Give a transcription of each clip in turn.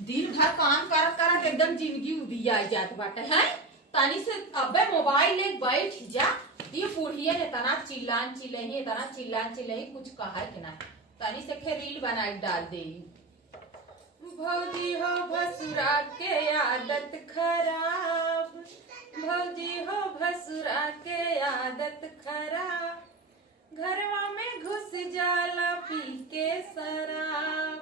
दिन भर काम करत करत एकदम जिंदगी उबिया जात बाटे है। तनी से अबे मोबाइल ले बैठ जा। ये बुढ़िया ने तना चिल्लान चिल्लही तना चिल्लान चिल्लही कुछ कहा के ना। तनी से फिर रील बना डाल दे। भौजी हो भसुरा के आदत खराब, भौजी हो भसुरा के आदत खराब, घरवा में घुस जाला पी के शराब,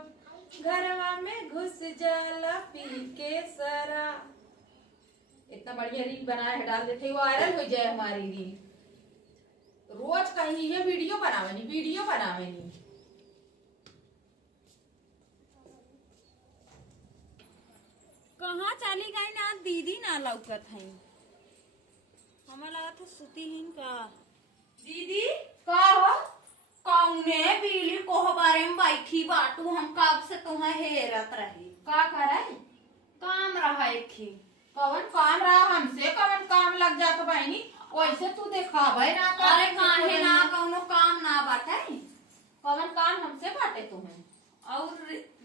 घरवा में घुस जाला पी के शराब। इतना बढ़िया रील बनाया है डाल देते वायरल हो जाए हमारी रील। रोज कहीं ये वीडियो बनावेनी। कहाँ चली गई ना दीदी ना लौकत है। हमें लगा था सुती हिन का। दीदी का हो कौने बिजली कोह बारे में बैठी बाटू हम कब से तुम्हें हेरत रही। का करे काम रहा एक ही कवन काम रहा हमसे कवन काम लग जात बहनी। वैसे तू देखावे ना कर। अरे काहे ना कौनो काम ना बाटे। कवन काम हमसे बाटे तुम्हें और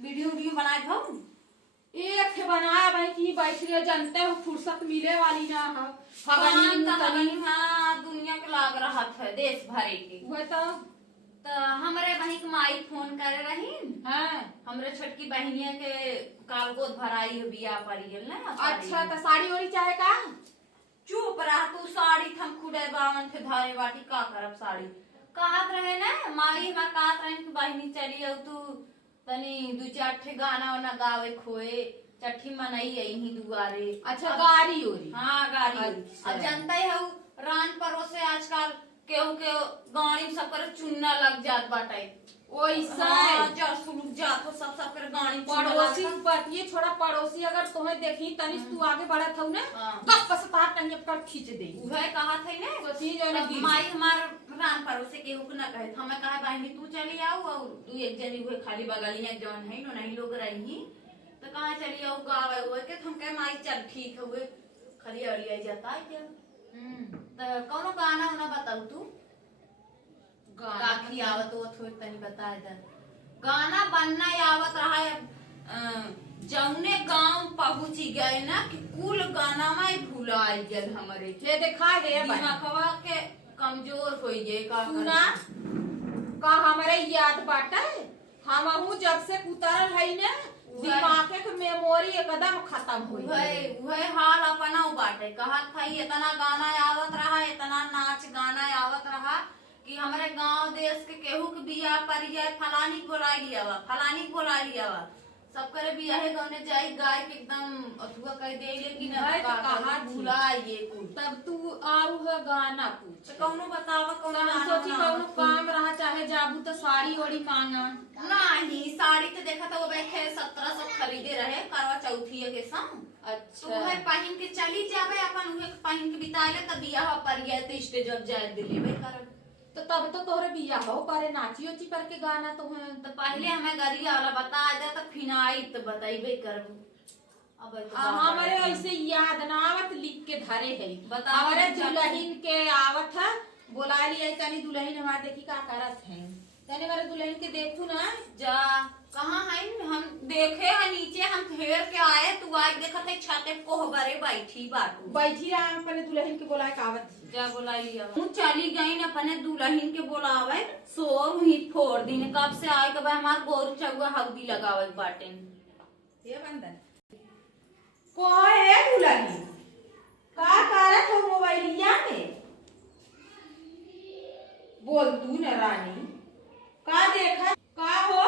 वीडियो बनाए भाऊ एक बनाया भाई की बैठ रही जनते हो फुर्सत मिले वाली ना है। हाँ दुनिया के लाग रहा था देश भरे के। वो तो हमरे बहन के माई फोन करे रही। हाँ हमरे छोटकी बहनिया के काल गोद भराई हो बिया पड़ी ना। अच्छा तो साड़ी ओड़ी चाहे का। चुप रहा तू साड़ी थम खुदे बावन के धारे बाटी का करब साड़ी कहत रहे ना माई हमार कहत रहे कि बहनी चली आओ तू तनी दू चार ठे गाना वाना गावे खोए चट्ठी मनई यही दुआरे। अच्छा गाड़ी ओरी। हाँ गाड़ी। अच्छा। अब जानता है रान परोसे आजकल केहू के गाड़ी सब कर चुनना लग जात बाटे। ओइसा जा सुलुक जात हो सब कर गाड़ी पड़ोसी पतिए छोड़ा पड़ोसी अगर तुम्हें देखी तनी तू आगे बढ़त हो ना गप से तार टंगे पर खींच दे। वह कहा थे ने तो सी जो ना माई हमार रान परोसे केहू के ना कहे हमें कहा बहनी तू चली आओ और तू एक जनी हुए खाली बगलिया जौन है नो नहीं लोग रही तो कहा चली आओ गावे हुए के हम कहे माई चल ठीक हुए खाली अड़िया जाता है क्या। तो कौनो गाना ना बताऊ तू काकी आवत वो थोड़ी तनी बता दे। गाना बनना आवत रहा है जौने गांव पहुंची गए ना कि कुल गाना में भुलाई गए हमारे ये देखा है दिमागवा के कमजोर हो गए का सुना का हमारे याद बाटे हमहू जब से उतरल है ना दिमाग के मेमोरी एकदम खत्म हुई। वह हाल अपना बाटे कहत था इतना गाना आवत रहा इतना नाच गाना आवत रहा कि हमारे गांव देश के केहू के बियाह पर जाए फलानी बोला लिया सब करे बियाह गाने जाई गाय के एकदम अथुआ कह दे लेकिन कहा भुलाइए तब तू आऊ है गाना पूछ तो कौनो बतावा कौनो सोची कौनो काम रहा चाहे जाबू तो साड़ी ओड़ी मांगा नहीं साड़ी तो देखा था वो बैठे 1700 खरीदे रहे करवा चौथी के संग। अच्छा तो वह पहन के चली जावे अपन उहे पहन के बिताले तब बियाह पर गए तो स्टेज अब जाए दिलेवे कर तो तब तो तोहरे बियाह हो करे नाची उची करके गाना तो है। तो पहले हमें गरिया वाला बता दे तो फिनाई तो बताइबे करबू। अब हमारे ऐसे याद ना आवत लिख के धरे है बताओ हमारे दुल्हन के आवत है बोला लिया तनी दुल्हन हमारे देखी का करत है तनी हमारे दुल्हन के देखू ना जा कहाँ है हम देखे है नीचे हम घेर के आए तू आज देखा थे छाते कोहबरे बैठी बाटू बैठी रहा अपने दुल्हन के बोला आवत जा बोलाई हूँ चली गई न अपने दुल्हन के बोलावे सो ही फोड़ दिन कब से आए कब हमार गोरू चौगा हल्दी लगावे बाटे ये बंदन को है दुल्हन का करत हो मोबाइलिया में बोल तू न रानी का देखा का हो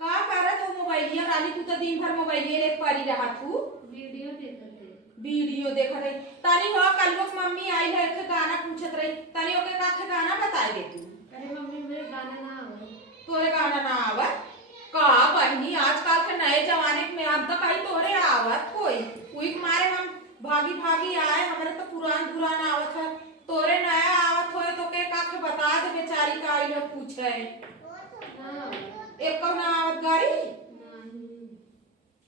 का करत हो मोबाइलिया रानी तू तो दिन भर मोबाइलिया ले पड़ी रहा तू वीडियो देखा रही तारी हो कल लोग मम्मी आई है एक गाना पूछत रही तारी ओके का गाना बताए दे तू। अरे मम्मी मेरे गाना ना आवे तोरे गाना ना आवत का बहनी आजकल के नए जमाने में अब तक आई तोरे आवत कोई मारे हम भागी भागी आए हमारे तो पुराना आवत है तोरे नया आवत होए तो के का बता दे बेचारी का आई लोग पूछे एक कौन आवत गाड़ी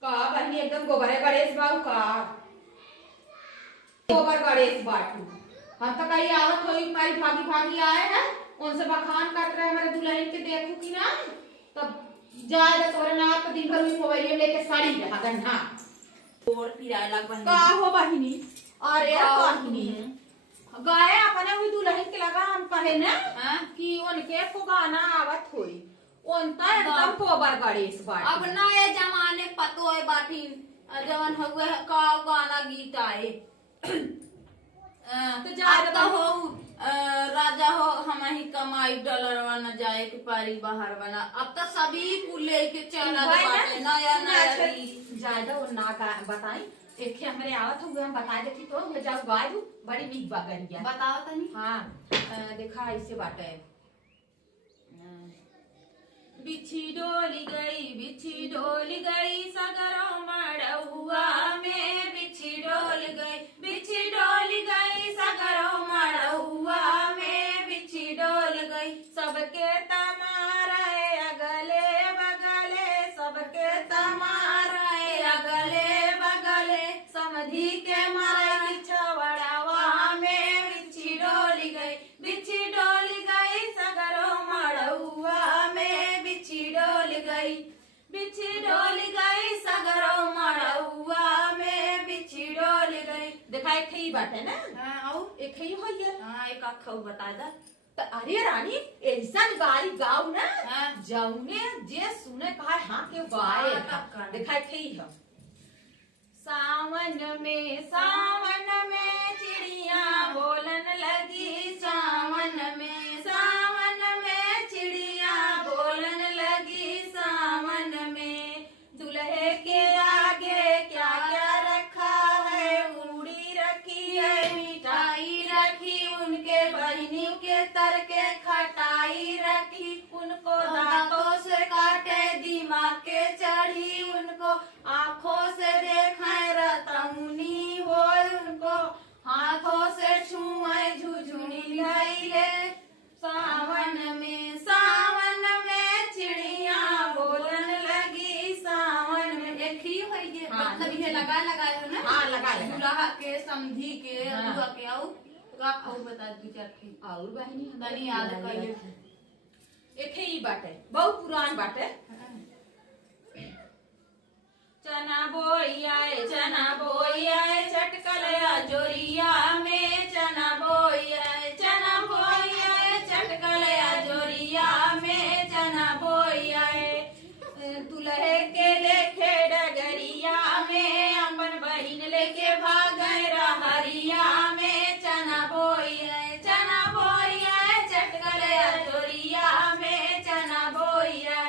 का बहनी एकदम गोबरे गणेश बाबू का गोबर गणेश बाटू हम तो कहीं आवत हुई हमारी भागी भागी आए हैं उनसे बखान कर रहे हमारे दुल्हन के देखू की ना तब ज्यादा तोरे ना तो दिन भर में मोबाइल में लेके साड़ी रहा गन्ना और पिराए लग बहनी का हो बहिनी। अरे बहिनी गए अपने हुई दुल्हन के लगा हम कहे ना कि उनके को गाना आवत होई उनता एकदम कोबर गणेश बाटी। अब नए जमाने पतो है बाटी जवन हुए का गाना गीत आए तो ज्यादा हो राजा हो हम ही कमाई डॉलर न जाए के पारी बाहर बना। अब तो सभी को लेके चला बाटे नया नया ज्यादा वो ना बताई एक हमारे आवत हुए हम बता देती तो मैं जाऊ गाय दू बड़ी नीक बागरिया बताओ तनी। हाँ देखा ऐसे बाटे बिछी डोली गई सगरों मड़उआ में बिछी डोल गई सगरों मड़उआ में बिछी डोल गई सबके तमारे अगले बगले सबके तमारे अगले बगले समधी के मारे छवड़ावा में बिछी डोल गई सगरों मड़उआ में बिछी डोल गई सगरों मड़उआ में बिछी डोल गई। देखा एक ही बात है ना और एक ही हो गया। हाँ एक आखा बता दा। तो अरे रानी ऐसा गाड़ी गाओ ना जाऊने जे सुने कहा हाँ के गाए देखा एक ही है। सावन में चिड़िया बोलन लगी सावन में चिड़िया बोलन लगी सावन में दुल्हे के आगे क्या क्या रखा है उड़ी रखी है मिठाई रखी उनके बहनी के तर के खटाई रखी उनको दांतों से काटे दिमाग के चढ़ी उनको आँखों से देखे रतमुनी हो उनको हाथों से छुए झुझुनी लैले सावन में चिड़िया बोलन लगी सावन में। एक ही हो गए मतलब ये लगा हो ना। हाँ लगा दूल्हा के समधी के बुआ के आओ खाऊ बता दू चार और बहनी तनी याद कइले एक ही बात है बहुत पुरान बात है। चना बोइया चटकलया जोरिया में चना बोइया चटकलया जोरिया में चना बोइया दुल्हे के लेके डगरिया में अपन बहिन लेके भागे रहरिया में चना बोइया चटकलया जोरिया में चना बोइया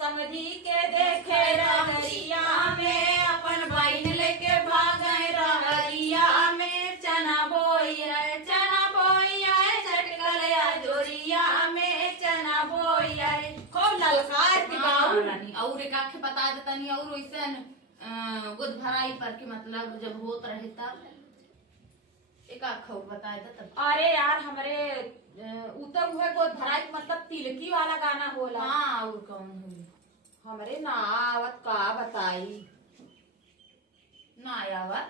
समधी के देखे रहरिया में अपन बहिन लेके भागे रहरिया में चना बोइया चटकलया जोरिया में चना बोइया खूब ललकार के गाँव रानी। और एक आखे बता देता नहीं और वैसे गुद भराई पर के मतलब जब होत रहे तब एक आखा बता दे तब। अरे यार हमारे उतर हुए गोद भराई मतलब तिलकी वाला गाना होला। हाँ और कौन हुई हमरे ना आवत का बताई ना आवत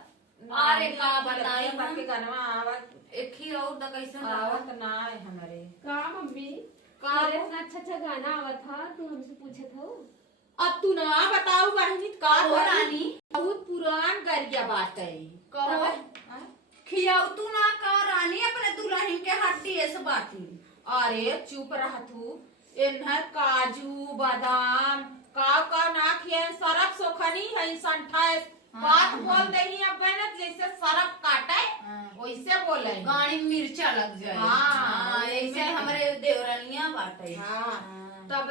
अरे का बताई के गाना आवत एक ही और द कैसे आवत ना है हमरे का मम्मी का अरे इतना अच्छा गाना आवत था तू हमसे पूछत हो। अब तू ना बताऊ बहनी का हो रानी बहुत पुरान गरिया बात है कहो खियाऊ तू ना का रानी अपने दुल्हन के हड्डी ऐसे बाटी। अरे चुप रह तू इन्हर काजू बादाम का ना खिया सरफ सोखनी है संठा बात बोल दही अब ना जैसे सरफ काटे वैसे बोले गाड़ी मिर्चा लग जाए। हाँ ऐसे हमारे देवरानिया बाटे। हाँ तब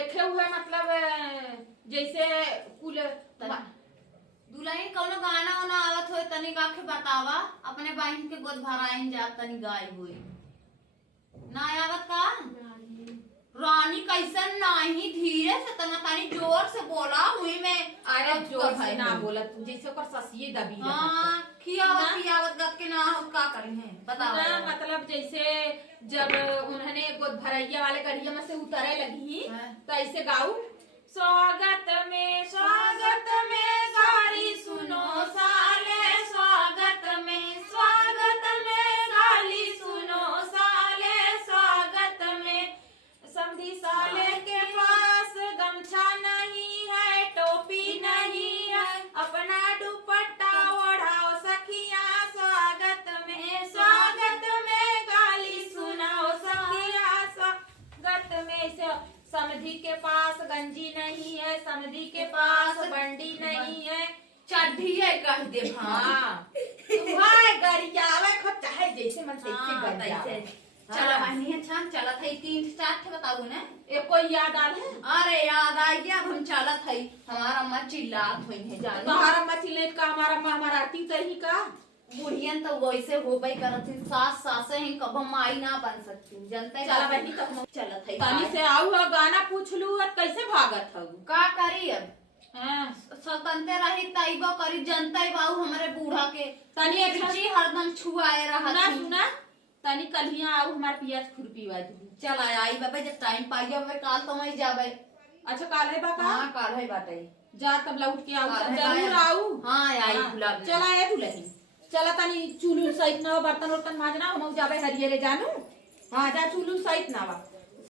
एक हुए मतलब जैसे कुल दुल्हन कौनो गाना वाना आवत हो तनी काके बतावा अपने बहन के गोद भराइन जा तनी गाय हुई ना आवत का रानी कैसन नहीं धीरे से तना तानी जोर से बोला हुई मैं। अरे जोर से ना बोला तू जैसे ओकर ससिए दबी है। हां खियावत गत के ना हो का करी है बताओ ना मतलब जैसे जब उन्होंने गोद भरैया वाले गरिया में से उतरे लगी तो ऐसे गाऊ स्वागत में गाड़ी सुनो साले स्वागत में गाली सुनो साले स्वागत में समधी साले के पास गम के पास गंजी नहीं है, समधी के पास बंडी नहीं है। चड्ढी है कह दे। हाँ तुम्हारे गरियावे खो चाहे जैसे मन तैसे गरियावे। चलो बहनी है छान चलत है 3 4 थे बताऊ ने। एक कोई याद आल है? अरे याद आ गया हम चलत है हमारा अम्मा चिल्लात हुई है जान। तुम्हारा मछली का हमारा माँ मराठी तही का बुढ़ियन तो वैसे हो गई करत थी सास सासे हैं कब हम माई ना बन सकती जनता। चला बहनी तो हम चलत है तनी से आऊ हो गाना पूछ लू और कैसे भागत हो। का करी अब हाँ स्वतंत्र रही तैबो करी जनता बाऊ हमारे बूढ़ा के तनी अच्छा जी हरदम छुआए रहा सुना सुना तनी कल आऊ हमार पियाज खुरपी वाली। चल आई बाबा जब टाइम पाइए हमें काल तो वही जाबे। अच्छा काल है बाका? हाँ काल है बाटे जा तब लौट के आऊ काल है जरूर बाया। आऊ। हाँ आई हाँ, गुलाब चला ए दुलही चला तनी चूलू सहित ना बर्तन वर्तन माजना हम जाबे हरिये रे जानू। हाँ जा चूलू सहित ना बा